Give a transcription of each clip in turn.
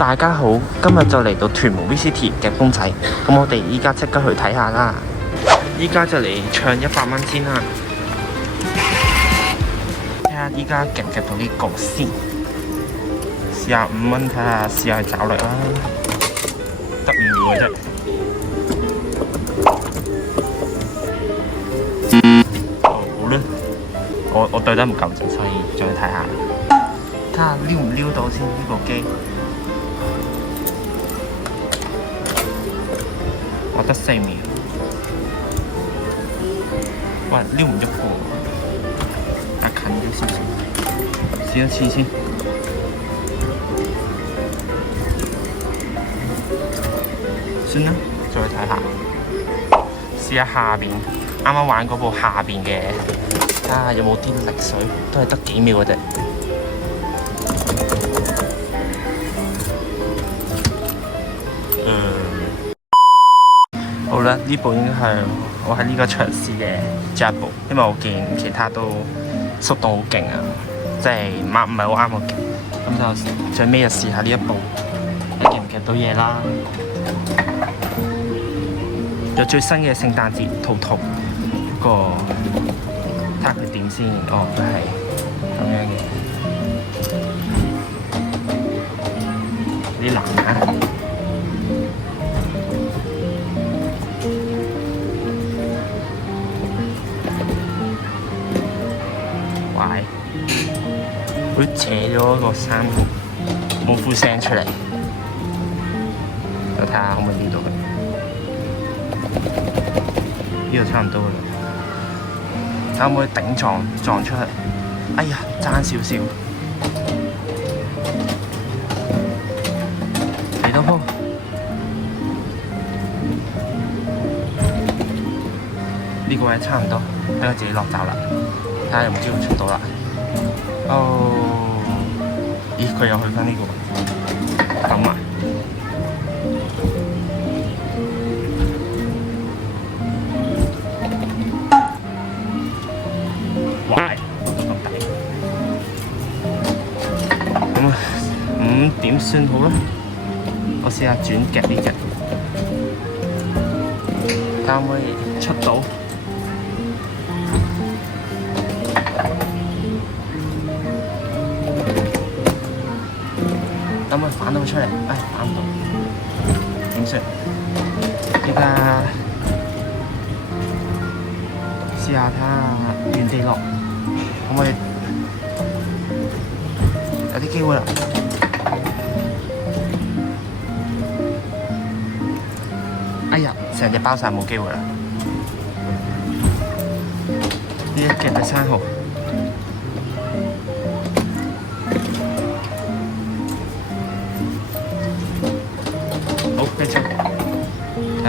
大家好，今日就嚟到屯門 VCT 嘅公仔，咁我哋依家即刻去睇下啦。依家就嚟唱100蚊先啦，睇下依家夾唔夾到呢個先。試下5蚊，睇下試下去找力啦，得5秒嘅啫。好啦，我對得唔夠盡，所以再睇下，睇下撩唔撩到先呢部機。我得4秒，喂，撩唔喐喎，近咗少少，試一次先。算啦，再睇下，試下下邊，啱啱玩嗰部下邊嘅，睇下有冇啲力水，都係得幾秒嘅啫。好啦，呢部應該係我喺呢個場試嘅最後一部，因為我見其他都速度好勁啊，即係唔係好啱我勁，咁就最尾就試下呢一部，睇夾唔夾到嘢啦。有最新嘅聖誕節圖圖嗰個，睇下佢點先。哦，佢係咁樣嘅，有啲難啊。佢扯咗個衫冇呼聲出嚟，我睇下可唔可以撩到佢。呢度差唔多啦，睇下可唔可以頂撞出嚟。哎呀，爭少少，嚟多鋪。呢個位差唔多，睇佢自己落閘啦，睇下有冇機會出到啦。哦，咦，佢又去返呢個位，咁啊！哇，咁抵！咁點算好咧？我試下轉夾呢隻，睇下可唔可以出到。等佢反到出嚟，唉，反唔到，點算？依家試下睇下原地落，可唔可以有啲機會啦？哎呀，成隻包晒冇機會啦！呢一隻第3號。好，繼續睇下，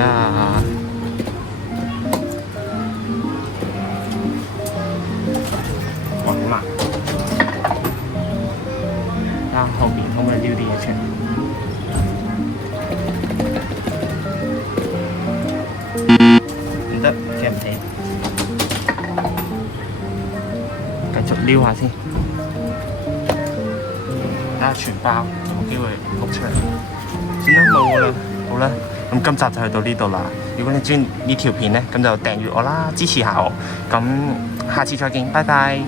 穩啦！睇下後邊可唔可以撩啲嘢出嚟？唔得，夾唔起，繼續撩下先，睇下全包有冇機會碌出嚟。算啦，冇啦，好啦，咁今集就去到呢度啦。如果你鍾意呢條片呢，咁就訂閱我啦，支持下我。咁下次再見，拜拜。